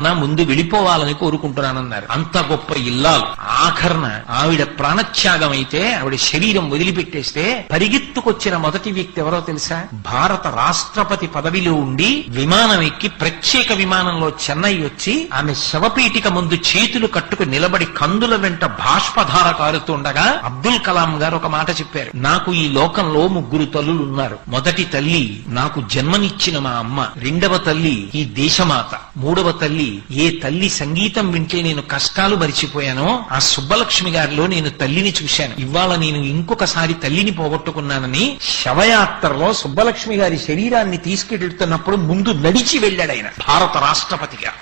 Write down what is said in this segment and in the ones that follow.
నా ముందు వెళ్ళిపోవాలని కోరుకుంటున్నానన్నారు. అంత గొప్ప ఇల్లాలు ఆఖరణ ఆవిడ ప్రాణత్యాగం అయితే, ఆవిడ శరీరం వదిలిపెట్టేస్తే పరిగెత్తుకొచ్చిన మొదటి వ్యక్తి ఎవరో తెలుసా? భారత రాష్ట్రపతి పదవిలో ఉండి విమానం ఎక్కి ప్రత్యేక విమానంలో చెన్నై వచ్చి ఆమె శవపీఠిక ముందు చేతులు కట్టుకు నిలబడి కందుల వెంట బాష్పధార కారుతుండగా అబ్దుల్ కలాం గారు ఒక మాట చెప్పారు. నాకు ఈ లోకంలో ముగ్గురు తల్లులు ఉన్నారు. మొదటి తల్లి నాకు జన్మనిచ్చిన మా అమ్మ, రెండవ తల్లి ఈ దేశమాత, మూడవ తల్లి ఏ తల్లి సంగీతం వింటే నేను కష్టాలు మరిచిపోయానో ఆ సుబ్బలక్ష్మి గారిలో నేను తల్లిని చూశాను. ఇవాళ నేను ఇంకొకసారి తల్లిని పోగొట్టుకున్నానని శవయాత్రలో సుబ్బలక్ష్మి గారి శరీరాన్ని తీసుకెళ్తున్నప్పుడు ముందు నడిచి వెళ్ళాడు ఆయన భారత రాష్ట్రపతిగా.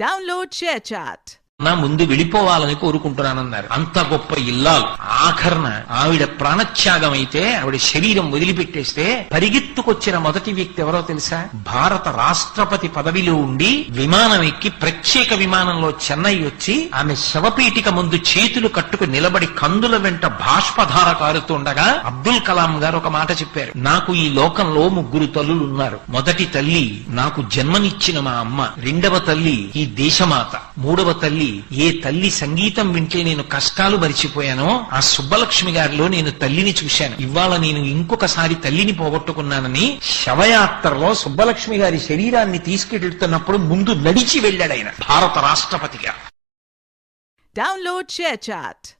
Download ShareChat. నా ముందు వెళ్ళిపోవాలని కోరుకుంటున్నానన్నారు. అంత గొప్ప ఇల్లాలు ఆఖరణ ఆవిడ ప్రాణత్యాగం అయితే, ఆవిడ శరీరం వదిలిపెట్టేస్తే పరిగెత్తుకొచ్చిన మొదటి వ్యక్తి ఎవరో తెలుసా? భారత రాష్ట్రపతి పదవిలో ఉండి విమానం ఎక్కి ప్రత్యేక విమానంలో చెన్నై వచ్చి ఆమె శవపీఠిక ముందు చేతులు కట్టుకు నిలబడి కందుల వెంట బాష్పధార కారుతుండగా అబ్దుల్ కలాం గారు ఒక మాట చెప్పారు. నాకు ఈ లోకంలో ముగ్గురు తల్లులు ఉన్నారు. మొదటి తల్లి నాకు జన్మనిచ్చిన మా అమ్మ, రెండవ తల్లి ఈ దేశమాత, మూడవ తల్లి ఏ తల్లి సంగీతం వింటే నేను కష్టాలు మరిచిపోయానో ఆ సుబ్బలక్ష్మి గారిలో నేను తల్లిని చూశాను. ఇవాళ నేను ఇంకొకసారి తల్లిని పోగొట్టుకున్నానని శవయాత్రలో సుబ్బలక్ష్మి గారి శరీరాన్ని తీసుకెళ్తున్నప్పుడు ముందు నడిచి వెళ్ళాడు ఆయన భారత రాష్ట్రపతిగా. Download share chat.